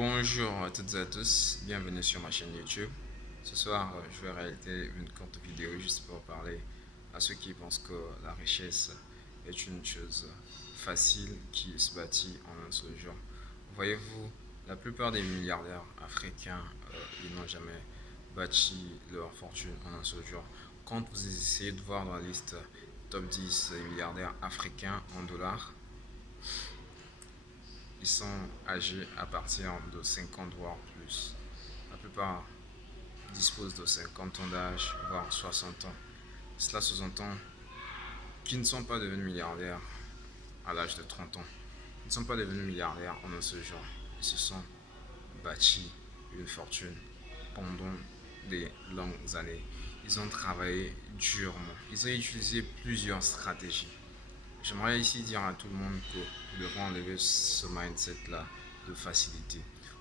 Bonjour à toutes et à tous, bienvenue sur ma chaîne YouTube. Ce soir, je vais réaliser une courte vidéo juste pour parler à ceux qui pensent que la richesse est une chose facile qui se bâtit en un seul jour. Voyez-vous, la plupart des milliardaires africains, ils n'ont jamais bâti leur fortune en un seul jour. Quand vous essayez de voir dans la liste top 10 des milliardaires africains en dollars, ils sont âgés à partir de 50 voire plus. La plupart disposent de 50 ans d'âge, voire 60 ans. Cela sous-entend qu'ils ne sont pas devenus milliardaires à l'âge de 30 ans. Ils ne sont pas devenus milliardaires en un seul jour. Ils se sont bâtis une fortune pendant des longues années. Ils ont travaillé durement. Ils ont utilisé plusieurs stratégies. J'aimerais ici dire à tout le monde que nous devons enlever ce mindset-là de facilité.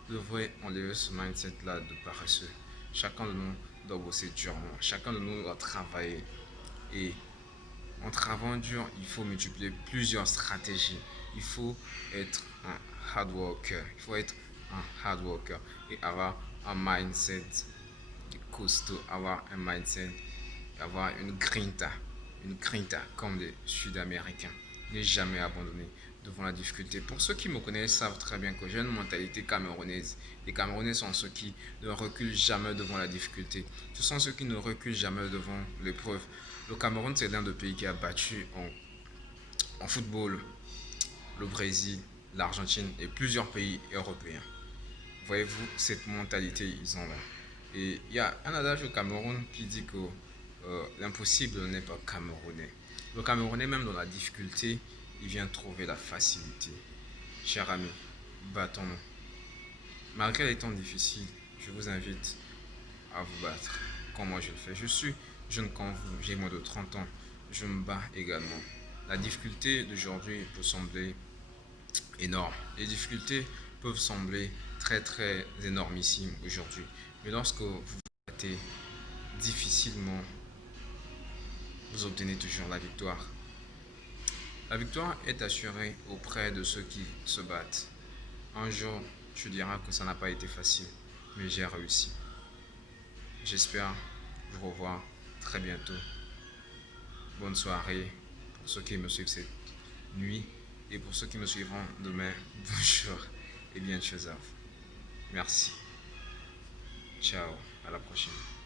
Nous devons enlever ce mindset-là de paresseux. Chacun de nous doit bosser durement. Chacun de nous doit travailler. Et en travaillant dur, il faut multiplier plusieurs stratégies. Il faut être un hard worker. Il faut être un hard worker et avoir un mindset costaud, avoir un mindset, avoir une grinta comme les Sud-Américains. Ne jamais abandonner devant la difficulté. Pour ceux qui me connaissent savent très bien que j'ai une mentalité camerounaise. Les Camerounais sont ceux qui ne reculent jamais devant la difficulté. Ce sont ceux qui ne reculent jamais devant l'épreuve. Le Cameroun, c'est l'un des pays qui a battu en football le Brésil, l'Argentine et plusieurs pays européens. Voyez-vous, cette mentalité, ils ont là. Et il y a un adage au Cameroun qui dit que l'impossible n'est pas camerounais. Le Camerounais, même dans la difficulté, il vient trouver la facilité. Chers amis, battons-nous. Malgré les temps difficiles, je vous invite à vous battre, comme moi je le fais. Je suis jeune comme vous, j'ai moins de 30 ans, je me bats également. La difficulté d'aujourd'hui peut sembler énorme. Les difficultés peuvent sembler très énormissimes aujourd'hui. Mais lorsque vous vous battez difficilement, vous obtenez toujours la victoire. La victoire est assurée auprès de ceux qui se battent. Un jour, tu diras que ça n'a pas été facile, mais j'ai réussi. J'espère vous revoir très bientôt. Bonne soirée pour ceux qui me suivent cette nuit et pour ceux qui me suivront demain. Bonjour et bien de choses à vous. Merci. Ciao, à la prochaine.